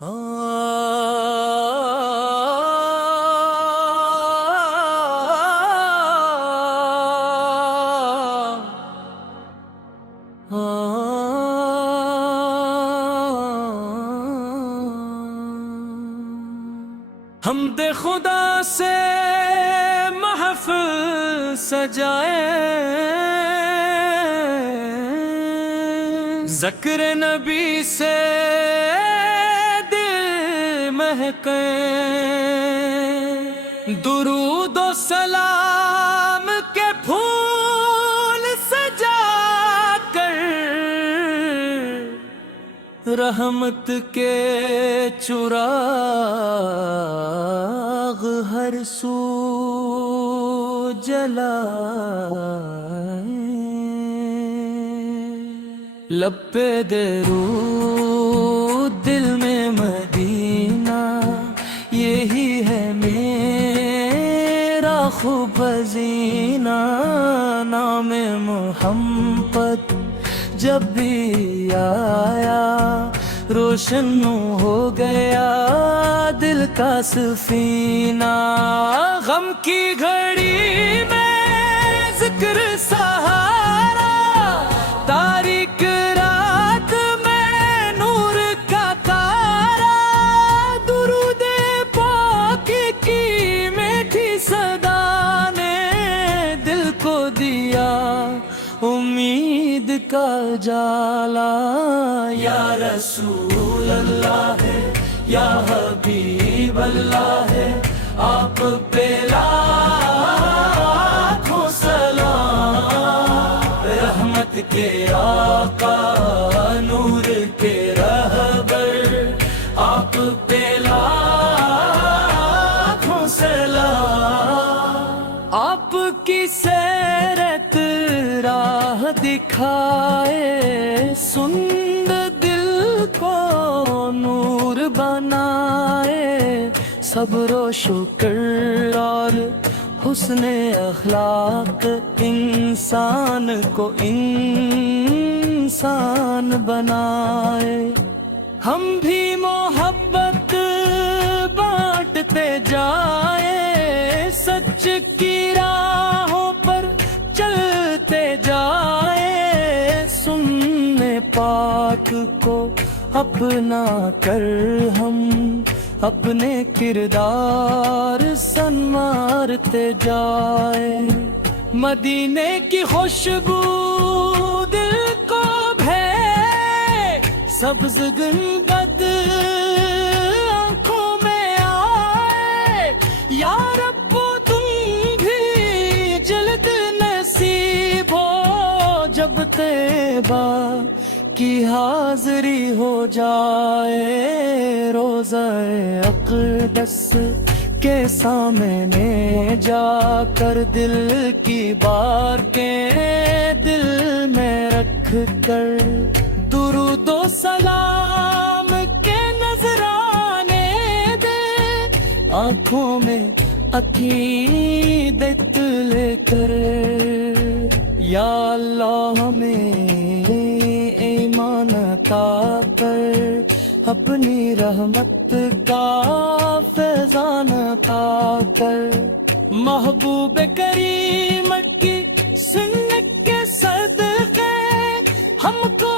حمد خدا سے محفل سجائے، ذکر نبی سے دل مہکے، درود و سلام کے پھول سجا کر، رحمت کے چراغ ہر سو جلائے، لب پہ درود دل میں مدینہ، یہی ہے میرا خوب حسینہ، نام محمد جب بھی آیا روشن ہو گیا دل کا سفینہ، غم کی گھڑی میں ذکر سہارا، تاریک رات میں نور کا تارا، درود پاک کی میٹھی صدا نے دل کو دیا امید کا جالا، یا رسول اللہ ہے یا حبیب اللہ ہے، آپ پہ لاکھوں سلام، رحمت کے آقا نور کے رہبر، آپ پہ لاکھوں سلام، آپ کی سیرت راہ دکھائے، سند دل کو نور بنائے، صبر و شکر اور حسن اخلاق انسان کو انسان بنائے، ہم بھی محبت بانٹتے جائیں، سچ کی راہوں پر چلتے جائیں، سننے پاک کو اپنا کر ہم اپنے کردار سنوارتے جائیں، مدینے کی خوشبو دل کو بھے، سبز گنبد آنکھوں میں آئے، یا رب تم بھی جلد نصیب ہو، جب طیبہ کی حاضری ہو جائے، روضہ اقدس کے سامنے جا کر دل کی باتیں دل میں رکھ کر، درود و سلام کے نذرانے دے، آنکھوں میں عقیدت لے کر، یا اللہ ہمیں ایمان عطا کر، اپنی رحمت کا فیضان عطا کر، محبوب کریم کی سنت کے صدقے ہم کو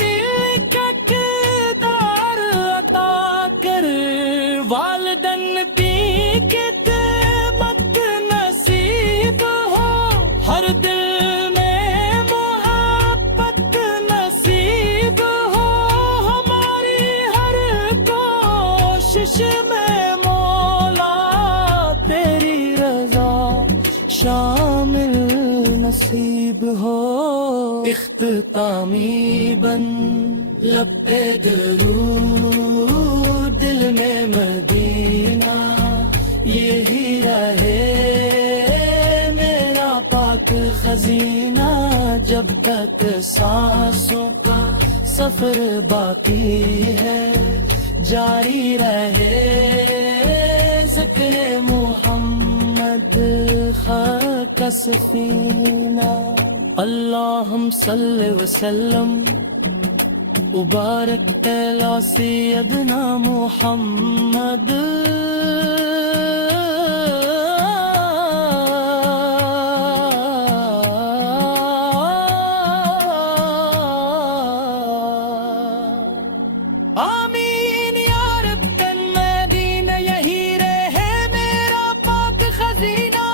نیک کا کردار عطا کر، والدین کی خدمت نصیب ہو، ہر دل میں مولا تیری رضا شامل نصیب ہو، اختتامی بن لب پہ درود دل میں مدینہ، یہی رہے میرا پاک خزینہ، جب تک سانسوں کا سفر باقی ہے، جاری رہے ذکر محمد خاک سفینہ، اللہم صلی وسلم مبارک اعلیٰ سیدنا محمد آمین یا رب المدینہ یہی رہے میرا پاک خزینہ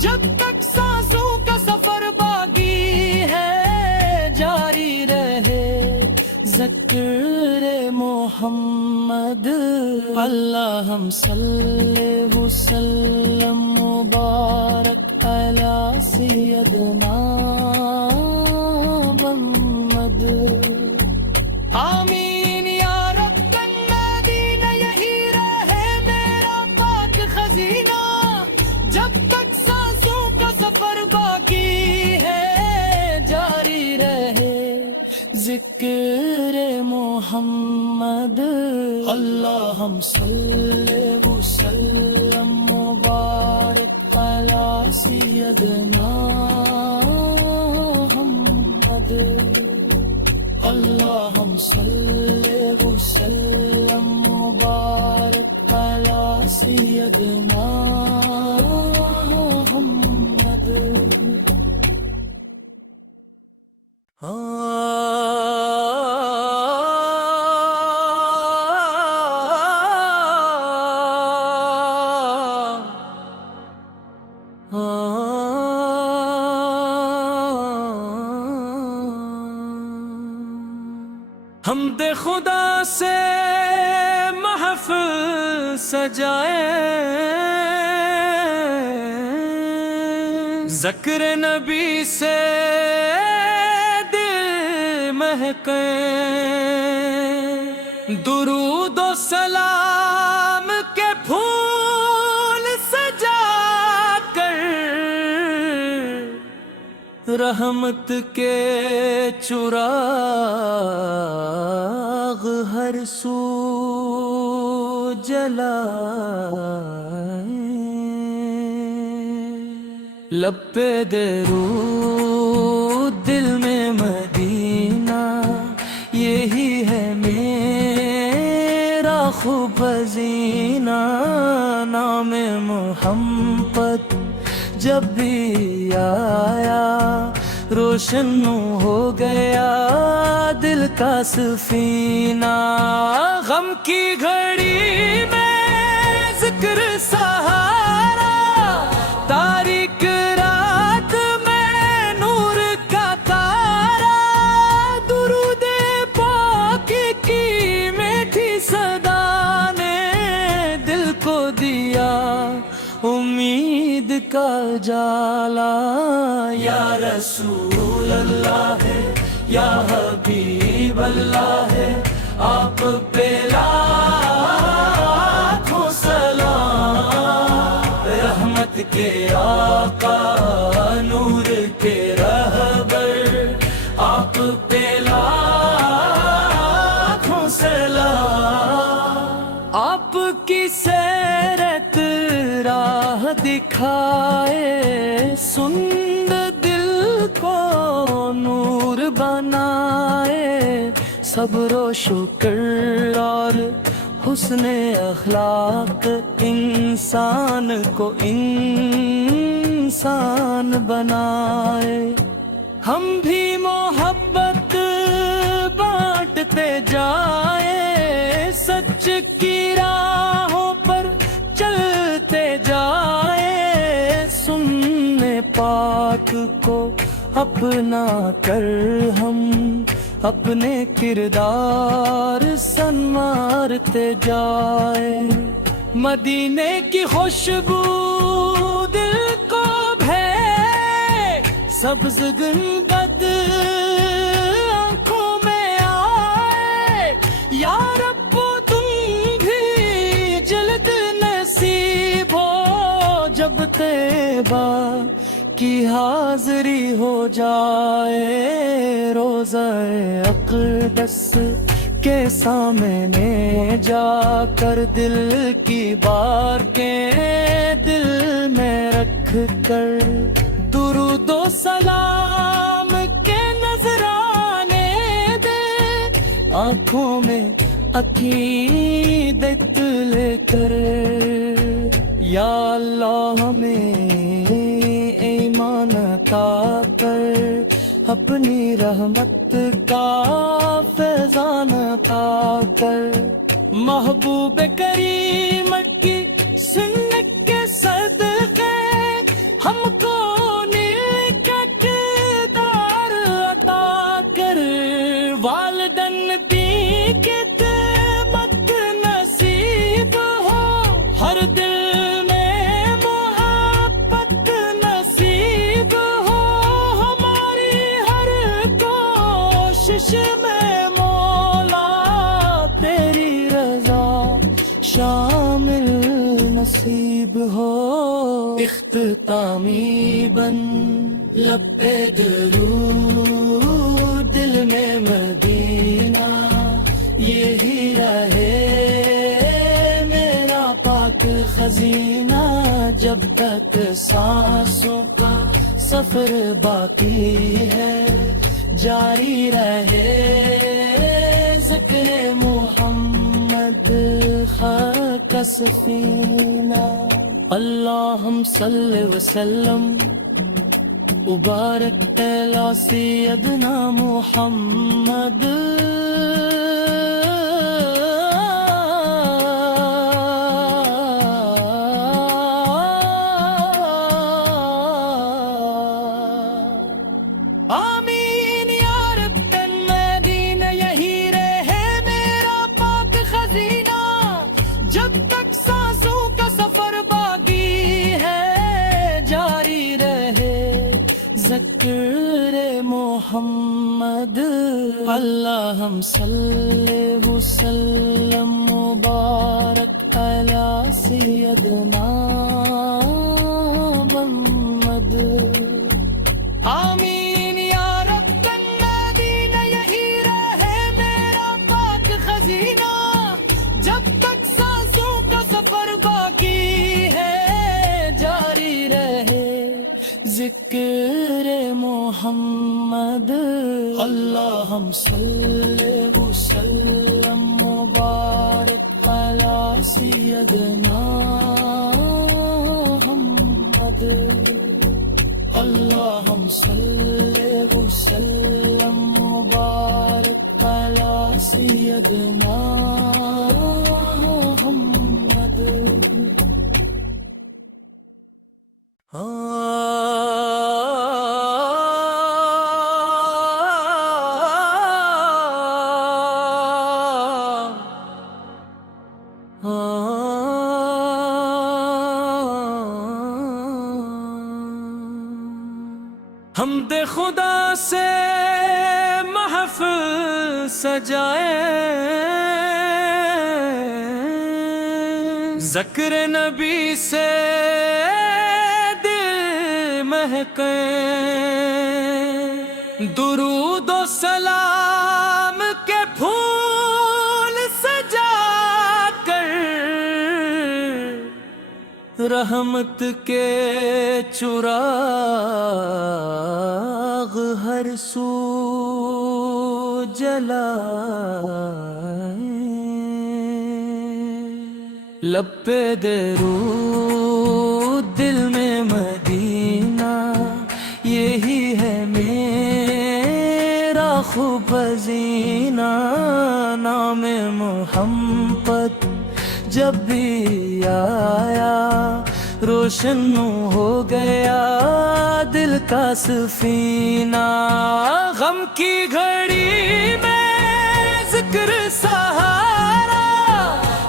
جب تک سانسوں کا سفر باقی ہے جاری رہے ذکر محمد اللہم صلی وسلم مبارک علی سیدنا محمد آمین یا رب المدینہ یہی رہے میرا پاک خزینہ جب تک سانسوں کا سفر باقی ہے جاری رہے ذکر محمد اللہم صلی وسلم مبارک علی سیدنا محمد اللہم صلی وسلم مبارک علی سیدنا محمد حمد خدا سے محفل سجائے ذکر نبی سے دل مہکے درود و سلام کے پھول سجا کر رحمت کے چراغ ہر سو جلائیں لب پہ درود دل میں مدینہ یہی ہے میرا خوب حسینہ نام محمد جب بھی آیا روشن ہو گیا دل کا سفینہ غم کی گھڑی میں ذکر سہارا تاریک رات میں نور کا تارا درود پاک کی میٹھی صدا نے دل کو دیا امید کا جالا یا رسول اللہ ہے یا حبیب اللہ ہے آپ پہ لاکھوں سلام رحمت کے آقا نور کے رہبر آپ پہ لاکھوں سلام آپ کی سیرت راہ دکھائے سند دل کو نور بنائے صبر و شکر اور حسن اخلاق انسان کو انسان بنائے ہم بھی محبت بانٹتے جائیں سچ کی راہوں پر چلتے جائیں سننے پاک کو اپنا کر ہم اپنے کردار سنوارتے جائیں مدینے کی خوشبو دل کو بھے سبز گنبد آنکھوں میں آئے یا رب تم بھی جلد نصیب ہو جب طیبہ کی حاضری ہو جائے روزہ اقدس کے سامنے جا کر دل کی باتیں دل میں رکھ کر درود و سلام کے نذرانے دے آنکھوں میں عقیدت لے کر، یا اللہ ہمیں ایمان عطا کر، اپنی رحمت کا فیضان عطا کر، محبوب کریم کی سنت کے صدقے ہم کو نیک کردار عطا کر، والدین بھی خدمت نصیب ہو، ہر دل میں محبت نصیب ہو، ہماری ہر کوشش میں مولا تیری رضا شامل نصیب ہو، اختتامی بن لب درود دل میں مدینہ، یہی رہے میرا پاک خزینہ، جب تک سانسوں کا سفر باقی ہے، جاری رہے ذکر محمد خاک سفینہ، اللہم صلی وسلم وبارک علی سیدنا محمد، آمین یا رب المدینہ، یہی رہے میرا پاک خزینہ، جب تک سانسوں کا سفر باقی ہے، جاری رہے ذکر محمد، اللہم صلی وسلم مبارک علی سیدنا محمد، آمین یا رب المدینہ، یہی رہے میرا پاک خزینہ، جب تک سانسوں کا سفر باقی ہے، جاری رہے ذکر محمد، اللہم صلی وسلم مبارک علی سیدنا محمد، اللہم صلی وسلم مبارک علی سیدنا محمد۔ حمد خدا سے محفل سجائے، ذکر نبی سے دل مہکے، درود و سلام کے پھول سجا کر، رحمت کے چراغ ہر سو جلائے، لب پہ درود دل میں مدینہ، یہی ہے میرا خوب حسینہ، نام محمد جب بھی آیا روشن ہو گیا دل کا سفینہ، غم کی گھڑی میں ذکر سہارا،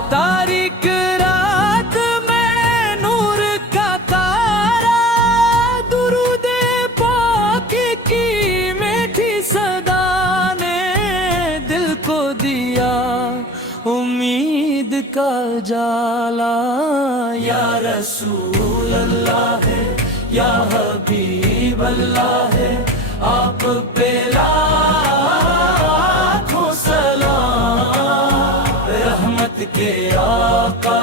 تاریک رات میں نور کا تارا، درود پاک کی میٹھی صدا نے دل کو دیا امید کا جالا، یا رسول اللہ ہے یا حبیب اللہ ہے، آپ پہ لاکھوں سلام، رحمت کے آقا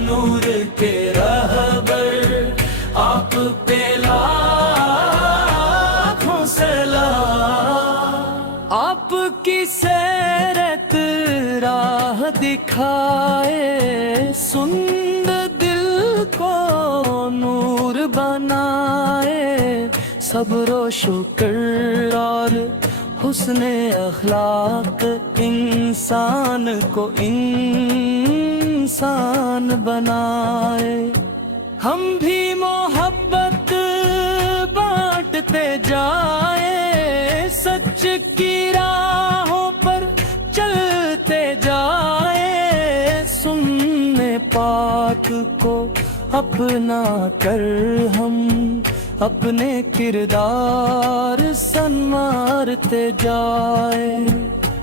نور کے رہبر، آپ پہ لاکھوں سلام، آپ کی سیر دکھائے، سند دل کو نور بنائے، صبر و شکر اور حسن اخلاق انسان کو انسان بنائے۔ ہم بھی محبت بانٹتے جائیں، سچ کی راہوں پر چلتے جائیں، سننے پاک کو اپنا کر ہم اپنے کردار سنوارتے جائیں۔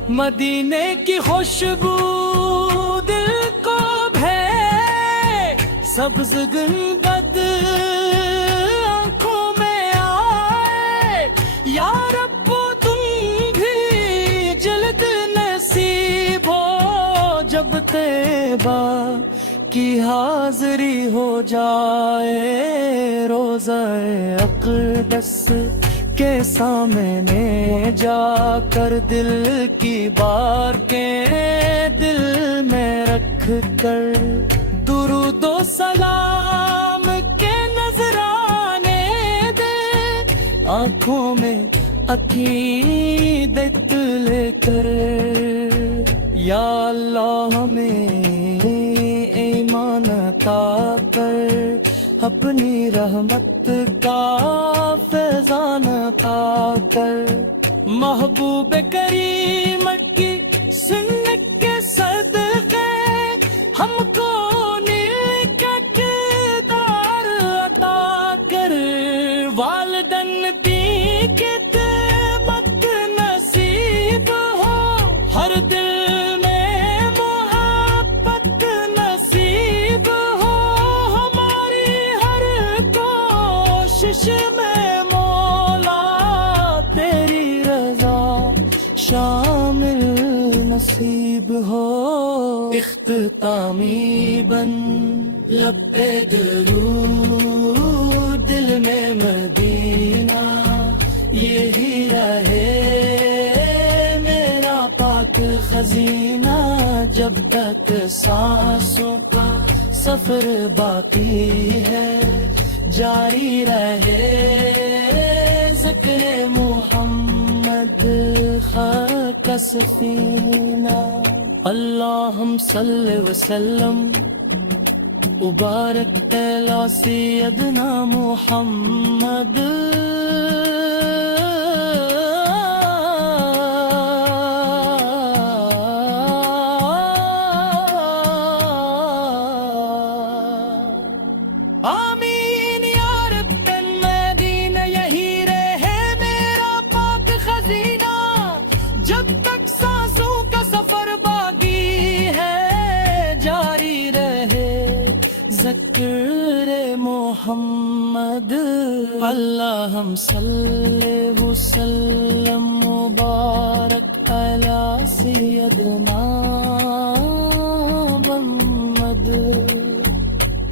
مدینے کی خوشبو دل کو بھے، سبز گنبد آنکھوں میں آئے، یا رب تم بھی جلد نصیب ہو، جب طیبہ کی حاضری ہو جائے، روزہ اقدس کے سامنے جا کر دل کی باتیں دل میں رکھ کر، درود و سلام کے نذرانے دے، آنکھوں میں عقیدت لے کر، یا اللہ ہمیں ایمان عطا کر، اپنی رحمت کا فیضان عطا کر، محبوب کریم کی سنت کے صدقے ہم کو نیک کردار عطا کر، والدین بھی خدمت نصیب ہو، ہر دل میں محبت نصیب ہو، ہماری ہر کوشش میں مولا تیری رضا شامل نصیب ہو۔ اختتامی بن لب پہ درود، دل میں مدینہ یہی رہے میرا پاک خزینہ، جب تک سانسوں کا سفر باقی ہے، جاری رہے ذکر محمد خاک سفینہ۔ اللہم صلی وسلم وبارک علی سیدنا محمد۔ آمین یا رب المدینہ، یہی رہے میرا پاک خزینہ، جب تک سانسوں کا سفر باقی ہے، جاری رہے ذکر محمد۔ اللہم صلی وسلم مبارک علی سیدنا محمد۔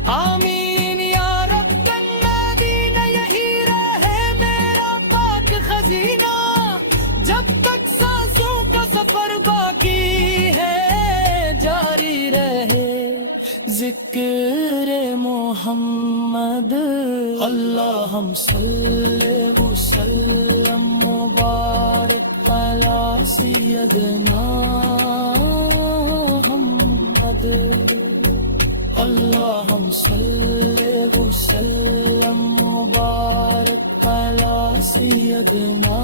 آمین یا رب المدینہ، یہی رہے میرا پاک خزینہ، جب تک سانسوں کا سفر باقی ہے، جاری رہے ذکر محمد۔ اللہم صلی وسلم مبارک علی سیدنا محمد۔ اللہم صلی وسلم مبارک علی سیدنا